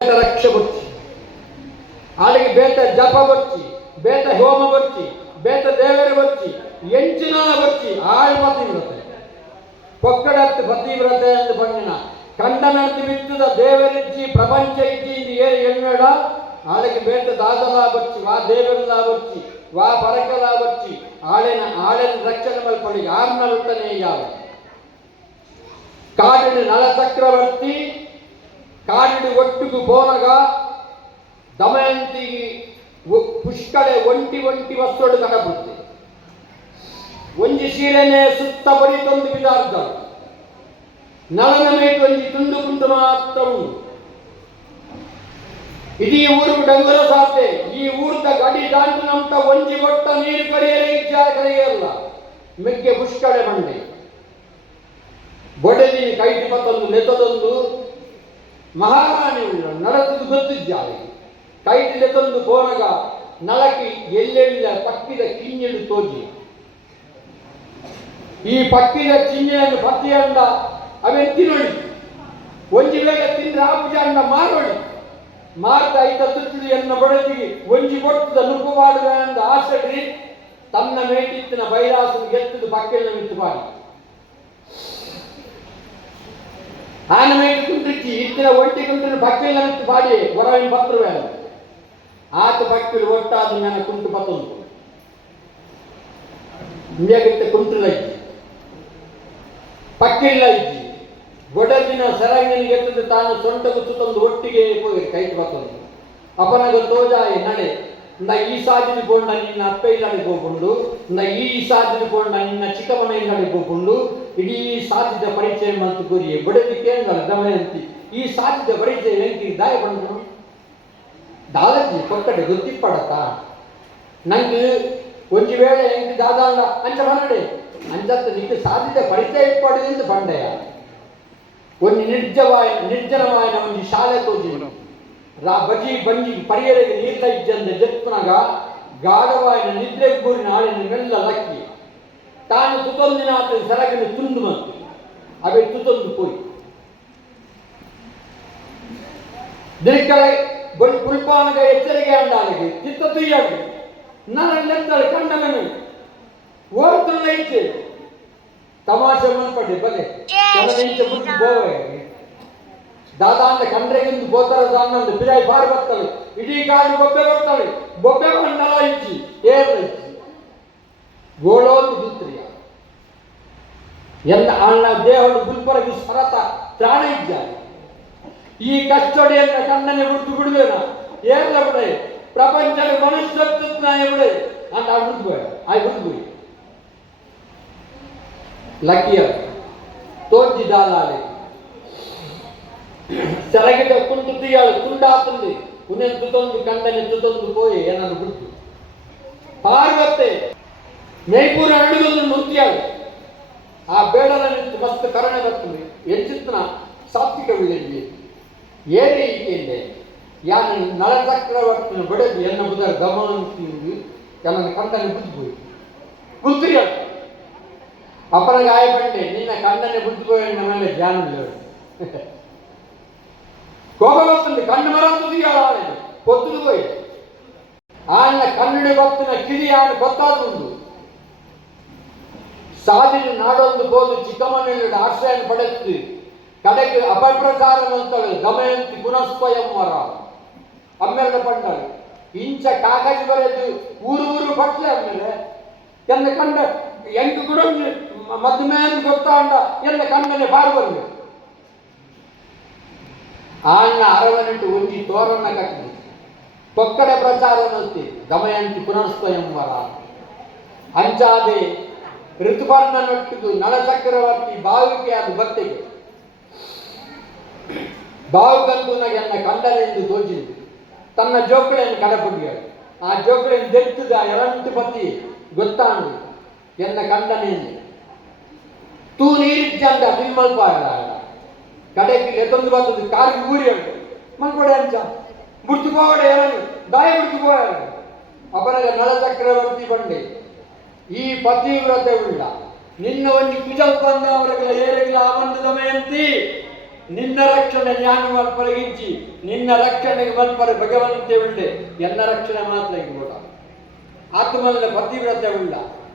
ರಕ್ಷ ಬರ್ಚಿ ಆಡಿಗೆ ಬೇತ ಜಪ ಬರ್ಚಿ ಬೇತ ಹೋಮ ಬರ್ಚಿ ಬೇತ ದೇವರ ಬರ್ಚಿ ಎಂಚಿನಾಳ ಬರ್ಚಿ ಆಳ್ ಪತಿವ್ರತೆ ಪೊಕ್ಕಡತ್ತು ಪತಿವ್ರತೆ ಎಂದು ಬಂದಿನ ಕಂಡನಂತೆ ಬಿತ್ತದ ದೇವರಿಜ್ಜಿ ಪ್ರಪಂಚ ಇಜ್ಜಿ ಇಂದು ಏರಿ ಎನ್ಮೇಡ ಆಳಿಗೆ ಬೇತ ದಾದಲಾ ಬರ್ಚಿ ವಾ ದೇವರಲ್ಲಾ ಬರ್ಚಿ ವಾ ಪರಕಲಾ ಬರ್ಚಿ ಆಳಿನ ರಕ್ಷಣೆ ಮಲ್ಪಡಿ ಆರ್ನ ಉತ್ತನೇ ಯಾವ ಕಾಡಿನ ನಳ ಚಕ್ರವರ್ತಿ ಕಾಡಿಡು ಒಟ್ಟಿಗೂ ಬೋನಗ ದಮಯಂತಿಗೆ ಪುಷ್ಕಳೆ ಒಂಟಿ ವಸ್ತುಡು ಕಡಬುತ್ತೆ ಒಂಜಿ ಸೀರೆನೆ ಸುತ್ತ ಬಡಿತೊಂದು ಬಿದಾರ್ದ ನಳನ ಮೇಟು ಒಂಜಿ ತುಂಡು ಕುಂಟು ಮಾತ್ರ ಉಂಟು ಇಡೀ ಊರು ಡಂಗುರ ಸಾತೆ ಈ ಊರ್ದ ಗಡಿ ದಾಂಡು ನಮ್ತ ಒಂಜಿ ಒಟ್ಟ ನೀರು ಕರೆಯಲ್ಲ ಮೆಗ್ಗೆ ಪುಷ್ಕಳೆ ಬಂಡೆ ಬೊಡೆದಿನ ಕೈಟಿ ಪತ್ತೊಂದು ಲೆತದೊಂದು ಮಹಾರಾಣಿ ಉಳ್ಳ ನಡತದು ಗೊತ್ತಿದ್ದಾಳೆ ಕೈಟಿಲೆ ತಂದು ಬೋನಗ ನಳಕಿ ಎಲ್ಲೆಲ್ಲ ಪಕ್ಕಿದ ಕಿಂಜಲು ತೋಜಿ ಈ ಪಕ್ಕಿದ ಚಿಂಜೆಯನ್ನು ಪತ್ತಿಯಂದ ಅವೆತ್ತಿನೊಳಿ ಒಂಜಿ ವೇಳೆ ತಿಂದ್ರೆ ಆಪುಜಾಂಡ ಮಾರೋಳಿ ಮಾರ್ದ ಐತ ತುತ್ತಿಯನ್ನು ಬಡದಿಗೆ ಒಂಜಿ ಕೊಟ್ಟದ ನುಪ್ಪುವಾಡುವ ಎಂದ ಆಸೆಡಿ ತನ್ನ ಮೇಟಿತ್ತಿನ ಬೈರಾಸನು ಗೆತ್ತದು ಪಕ್ಕೆಲ್ಲ ಮಿತ್ತು ಮಾಡಿ ಆನ ಮೇಟಿ ಕುಂಟಿಚ್ಚಿ ಇತ್ತಿನ ಒಟ್ಟಿ ಕುಂಟಿನ ಪಕ್ಕೆಲ್ಲ ಮಿತ್ತು ಮಾಡಿ ಹೊರವಿನ ಪತ್ರವೇ ಆತ ಪಕ್ಕಿಲು ಒಟ್ಟಾದ ಮೇಲೆ ಕುಂಟು ಪತ್ತೊಂದು ಇಂಡಿಯಾಗಿತ್ತ ಕುಂಟಿಲ್ಲ ಇಜ್ಜಿ ಪಕ್ಕಿಲ್ಲ ಇಜ್ಜಿ ಗೊಡದಿನ ಸರಂಗಿನಿಗೆ ಎತ್ತದ ತಾನು ಸೊಂಟ ಗುತ್ತು ತಂದು ಒಟ್ಟಿಗೆ ಹೋಗಿ ಕೈಟ್ ಬರ್ತದೆ ಅಪನಗ ತೋಜಾಯಿ ನಡೆ ಇಂದ ಈ ಸಾಜಿನ ಕೊಂಡ ನಿನ್ನ ಅಪ್ಪ ಇಲ್ಲಡೆ ಹೋಗ್ಕೊಂಡು ಇಂದ ಈ ಸಾಜಿನ ಕೊಂಡ ನಿನ್ನ ಚಿಕ್ಕಮ್ಮನ ಇಲ್ಲಡೆ ಹೋಗ್ಕೊಂಡು ಇಡೀ ಸಾಧ್ಯದ ಪರಿಚಯ ಮತ್ತು ಗುರಿ ಬಡದಿಕ್ಕೆ ದಮಯಂತಿ ಈ ಸಾಧ್ಯದ ಪರಿಚಯ ಎಂಕಿ ದಾಯ ಬಂದ್ರು ದಾದಜ್ಜಿ ಕೊಕ್ಕಡೆ ಗೊತ್ತಿಪ್ಪಡತ್ತ ನಂಗೆ ಒಂಜಿ ವೇಳೆ ಎಂಕಿ ದಾದಾಂಗ ಅಂಚ ಮನಡೆ ಅಂಚತ್ತ ನಿಂಗೆ ಸಾಧ್ಯದ ಪರಿಚಯ ಇಪ್ಪಡಿದಿಂದ ಬಂಡೆಯ ಒಂದು ನಿರ್ಜನವಾಯಿನ ಒಂದು ಶಾಲೆ ತೋಜಿನು ಬಜಿ ಬಂಜಿ ಪರಿಯರಿಗೆ ನೀರ್ಲ ಇಜ್ಜಂದ ಜತ್ಪನಾಗ ಗಾಢವಾಯಿನ ನಿದ್ರೆ ಗೂರಿನ ಆಳಿನ ಮೆಲ್ಲ ಲಕ್ಕಿ ತಾನು ತುತೊಂದಿನ ಆತ ಸರಗಿನ ತುಂಡು ಮತ್ತು ಅವೇ ತುತೊಂದು ಪೋಯಿ ದಿನಕಳೆ ಪುಲ್ಪಾನಗ ಎಚ್ಚರಿಕೆ ಅಂದಾಳಿಗೆ ಚಿತ್ತ ತುಯ್ಯಾಗಿ ನನ್ನೆತ್ತಳೆ ಕಂಡನನು ಓರ್ತುಳ್ಳ ಇಚ್ಛೆ ತಮಾಷೆ ಮನ್ಪಡ್ಡಿ ಬಲೆ ಕೆಲದಿಂಚ ಮುಟ್ಟು ಗೋವೆ ದಾದಾಂದ ಕಂಡ್ರೆಗಿಂದು ಗೋತರ ದಾನಂದು ಪಿರಾಯಿ ಬಾರಿ ಬರ್ತಾಳೆ ಇಡೀ ಕಾಡು ಬೊಬ್ಬೆ ಬರ್ತಾಳೆ ಬೊಬ್ಬೆ ಬಂಡಲ ಇಚ್ಚಿ ಏರ್ಲ ಇಚ್ಚಿ ಗೋಳೋದು ದುತ್ರಿಯ ಎಲ್ಲ ಅಣ್ಣ ದೇಹದ ಗುಲ್ಪರಗಿ ಸರತ ಪ್ರಾಣ ಇದ್ದಾರೆ ಈ ಕಷ್ಟಡಿಯನ್ನ ಕಣ್ಣನೆ ಬಿಟ್ಟು ಬಿಡುವೇನ ಏರ್ಲ ಬಿಡೆ ಪ್ರಪಂಚದ ಮನುಷ್ಯತ್ವ ಬಿಡೆ ಅಂತ ಬಿಡ್ಬೇಡ ಆಯ್ ಬಿಡ್ಬೇಡಿ ಲಕ್ಕಿಯ ತೋಜಿ ದಾಲಾಳೆ ಸೆರಗಿದ ಕುಂಟು ತುಯ್ಯಾಳು ತುಂಡಾತಂದು ಕುನೆಂತು ತಂದು ಕಂಡನೆತ್ತು ತಂದು ಪೋಯೆ ಏನನ್ನು ಬಿಟ್ಟು ಪಾರ್ವತೆ ಮೇಯ್ಪೂರ ಅಡುಗೊಂದು ನುಂತಿಯಾಳು ಆ ಬೇಡನ ನಿಂತು ಮಸ್ತ್ ಕರಣೆ ಬರ್ತದೆ ಎಂಚಿತ್ನ ಸಾತ್ವಿಕ ವಿಳೆಂದಿ ಏನೇ ಈಕೆಂದೆ ಯಾನ ನಳಚಕ್ರವರ್ತಿನ ಬಡದು ಎನ್ನ ಬುಧರ ಗಮನ ತಿಂದು ಎಲ್ಲನ ಕಂಡನೆ ಬುದ್ಧಿ ಪುತ್ರಿಯಾಳು ಅಪ್ಪನ ಗಾಯಪಟ್ಟೆ ನಿನ್ನ ಕಣ್ಣನೆ ಬುದ್ಧಿపోయి ಮೇಲೆ ಧ್ಯಾನ ಕೋಪ ಬರ್ತದೆ ಕಣ್ಣು ಮರಂತದ್ದು పొత్తులు పోయి ఆయన కన్నుడి భక్తున కిడి ఆయన ಗೊತ್ತಾದುಂಡು ಸಾಧಿನ ನಾಡೊಂದು ಹೋದು ಚಿಕ್ಕಮನೆಯಲ್ಲಿ ಆಶ್ರಯನ ಪಡೆದು ಕಡೆಗೆ ಅಪಪ್ರಚಾರ ಅಂತೇಳಿ ದಮಯಂತಿ ಪುನಃಸ್ವಯಂ ವರ ಆಮೇಲೆ ಪಂಡಾಳು ಇಂಚ ಕಾಗಜ ಬರೆದು ಊರು ಪಟ್ಲೆ ಆಮೇಲೆ ಎಲ್ಲ ಕಂಡ ಎಂಟು ಕೂಡ ಮಧ್ಯ ಮೇಲೆ ಗೊತ್ತಾಂಡ ಎಲ್ಲ ಕಣ್ಣನೆ ಬಾರು ಬಂದು ಆಣ್ಣ ಅರವನೆಂಟು ಒಂಜಿ ತೋರನ್ನ ಕಟ್ಟಿದೆ ಪೊಕ್ಕಡೆ ಪ್ರಚಾರ ನಲ್ತಿ ದಮಯಂತಿ ಪುನಃಸ್ವಯಂ ವರ ಅಂಚಾದೆ ಋತುಪರ್ಣನೊಟ್ಟಿಗೂ ನಳಚಕ್ರವರ್ತಿ ಬಾವಿಗೆ ಅದು ಬತ್ತೆಗೆ ಬಾವುಗಂದು ಎನ್ನ ಕಂಡನೆಂದು ತೋಜಿದ್ದು ತನ್ನ ಜೋಕಳೆಯನ್ನು ಕಡಪುಡಿಯಾడు ಆ ಜೋಕಳೆಯನ್ನು ದೆತ್ತುದ ಎರಂಟು ಪತಿ ಗೊತ್ತಾಂಡು ಎನ್ನ ಕಂಡನೆಂದು ತೂ ನೀರಿಜ್ಜಂದ ತಿಮ್ಮಲ್ಪಾಡ ಕಡೆಗೆ ಎತ್ತೊಂದು ಬರ್ತದೆ ಕಾರಿಗೆ ಊರಿ ಉಂಟು ಮನ್ಕೊಡೆ ಅಂಚ ಮುಟ್ಟು ಪೋಗಡೆ ಎರನು ದಾಯ ಮುಟ್ಟು ಪೋಯಾರು ಅವನಿಗೆ ನಳಚಕ್ರವರ್ತಿ ಬಂಡೆ ಈ ಪತಿವ್ರತೆ ಉಳ್ಳ ನಿನ್ನ ಒಂದು ಕುಜಲ್ ಬಂದ ಅವರಿಗೆ ಏರಿಲ್ಲ ಆವಂದು ದಮಯಂತಿ ನಿನ್ನ ರಕ್ಷಣೆ ಜ್ಞಾನ ಮಲ್ಪರಗಿಂಚಿ ನಿನ್ನ ರಕ್ಷಣೆಗೆ ಮಲ್ಪರ ಭಗವಂತೆ ಉಳ್ಳೆ ಎನ್ನ ರಕ್ಷಣೆ ಮಾತ್ರ ಕೂಡ ಆತ್ಮಲ್ಲ ಪತಿವ್ರತೆ ಉಳ್ಳ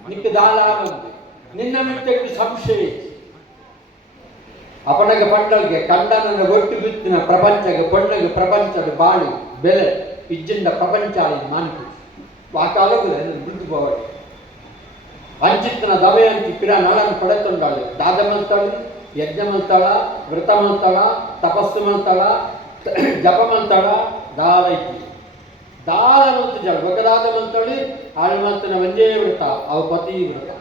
ನಿಕ್ಕ ದಾಳಾವಂತೆ ನಿನ್ನ ಮಿತ್ತಕ್ಕೆ ಸಂಶಯ ಅಪನಗೆ ಪಂಡಲ್ಗೆ ಕಂಡನನ್ನ ಒಟ್ಟು ಬಿತ್ತಿನ ಪ್ರಪಂಚಗೆ ಪಣ್ಣಗೆ ಪ್ರಪಂಚದ ಬಾಳಿ ಬೆಲೆ ಇಜ್ಜಿಂದ ಪ್ರಪಂಚ ಮಾನಿಕೆ ವಾಕಾಲಗುಲೆ ಬಿದ್ದು ಹೋಗಿ ಅಂಚಿತ್ತಿನ ದವೆಯಂತಿ ಪಿರ ನಳನ್ನು ಪಡೆತೊಂಡಾಳು ದಾದ ಮಲ್ತಾಳು ಯಜ್ಞ ಮಲ್ತಾಳ ವ್ರತ ಮಲ್ತಾಳ ತಪಸ್ಸು ಮಲ್ತಾಳ ಜಪ ಮಲ್ತಾಳ ದಾಳ ಐತಿ ದಾಳ ಮಲ್ತಿದ್ದಾಳು ಬಗದಾದ ಮಲ್ತಾಳಿ ಆಳು ಮಲ್ತನ ಒಂದೇ ವ್ರತ ಅವು ಪತಿ ವ್ರತ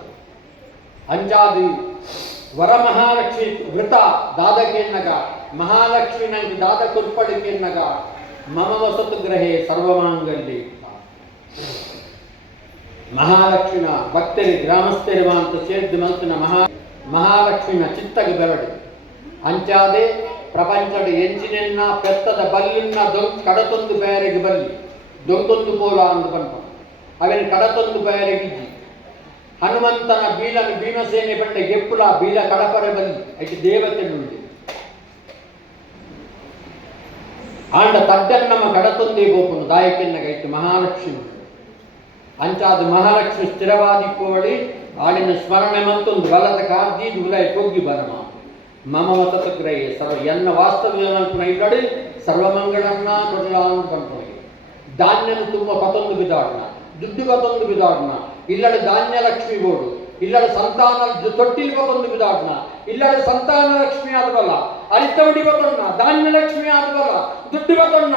ಅಂಜಾದಿ ವರ ಮಹಾಲಕ್ಷ್ಮಿ ವೃತ ದಾದಕೆನ್ನಗ ಮಹಾಲಕ್ಷ್ಮಿ ನಂಗೆ ದಾದ ಕುರ್ಪಡಿಕೆನ್ನಗ ಮಮ ವಸತು ಗ್ರಹೇ ಸರ್ವಮಾಂಗಲ್ಯ ಮಹಾಲಕ್ಷ್ಮಿನ ಭಕ್ತರಿ ಗ್ರಾಮಸ್ಥರಿವ ಅಂತ ಸೇರಿದ್ದು ಮಲ್ತಿನ ಮಹಾಲಕ್ಷ್ಮಿನ ಚಿತ್ತಗೆ ಬೆರಡು ಅಂಚಾದೆ ಪ್ರಪಂಚದ ಎಂಚಿನೆನ್ನ ಪೆತ್ತದ ಬಲ್ಲಿನ ಕಡತೊಂದು ಬೇರೆಗೆ ಬಲ್ಲಿ ದೊಂದೊಂದು ಪೋಲ ಅಂದು ಬಂತ ಅವೇನು ಕಡತೊಂದು ಬೇರೆಗಿಜ್ಜಿ ಹನುಮಂತನ ಬೀಲನು ಭೀಮಸೇನೆ ಬಂಡೆ ಗೆಪ್ಪುಲ ಬೀಲ ಕಡಪರೆ ಬಲ್ಲಿ ಐಟಿ ದೇವತೆ ನುಂಡಿ ಆಂಡ ತಡ್ಡನ್ನು ನಮ್ಮ ಕಡತೊಂದೇ ಗೋಪುನು ದಾಯಕೆನ್ನಗೈತು ಮಹಾಲಕ್ಷ್ಮಿ ಅಂಚಾದ ಮಹಾಲಕ್ಷ್ಮಿ ಸ್ಥಿರವಾದಿ ಕೋಳಿ ಆಳಿನ ಸ್ಮರಣೆ ಮತ್ತೊಂದು ಬಲದ ಕಾರ್ದೀದು ಉಲಯ ಕೊಗ್ಗಿ ಬರಮ ಮಮ ವಸತ ಗ್ರಹೆ ಸರ್ವ ಎನ್ನ ವಾಸ್ತವ್ಯ ಇಡಡಿ ಸರ್ವಮಂಗಳನ್ನ ಕೊಡಲಾಂದು ಬಂಟೋಗಿ ಧಾನ್ಯನು ತುಂಬ ಪತೊಂದು ಬಿದಾಡ್ನ ದುಡ್ಡು ಪತೊಂದು ಬಿದಾಡ್ನ ಇಲ್ಲಡೆ ಧಾನ್ಯ ಲಕ್ಷ್ಮಿ ಬೋಡು ಇಲ್ಲಡೆ ಸಂತಾನ ತೊಟ್ಟಿಲ್ ಪತೊಂದು ಬಿದಾಡ್ನ ಇಲ್ಲಡೆ ಸಂತಾನ ಲಕ್ಷ್ಮಿ ಆದವಲ್ಲ ಅರಿತವಡಿ ಬತೊಣ್ಣ ಧಾನ್ಯ ಲಕ್ಷ್ಮಿ ಆದವಲ್ಲ ದುಡ್ಡು ಬತೊಣ್ಣ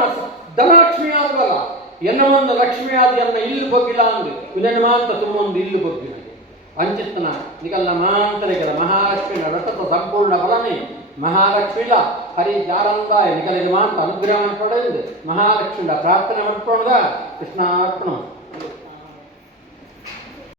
ಧನಲಕ್ಷ್ಮಿ ಆದವಲ್ಲ ಎನ್ನ ಒಂದು ಲಕ್ಷ್ಮಿ ಆದಿ ಅನ್ನ ಇಲ್ಲು ಬಗ್ಗಿಲ್ಲ ಅಂದು ಇದನ್ನು ಮಾತ್ರ ತುಂಬೊಂದು ಇಲ್ಲು ಬಗ್ಗಿಲ್ಲ ಅಂಚಿತ್ತನ ನಿಗಲ್ಲ ಮಾಂತರಿಕರ ಮಹಾಲಕ್ಷ್ಮಿನ ವ್ರತದ ಸಂಪೂರ್ಣ ಫಲನೇ ಮಹಾಲಕ್ಷ್ಮಿಲ ಹರಿ ಯಾರಂದಾಯ ನಿಗಲಿಗೆ ಮಾಂತ ಅನುಗ್ರಹ ಪಡೆದು ಮಹಾಲಕ್ಷ್ಮಿಲ ಪ್ರಾರ್ಥನೆ ಮಾಡ್ಕೊಂಡ ಕೃಷ್ಣಾರ್ಪಣ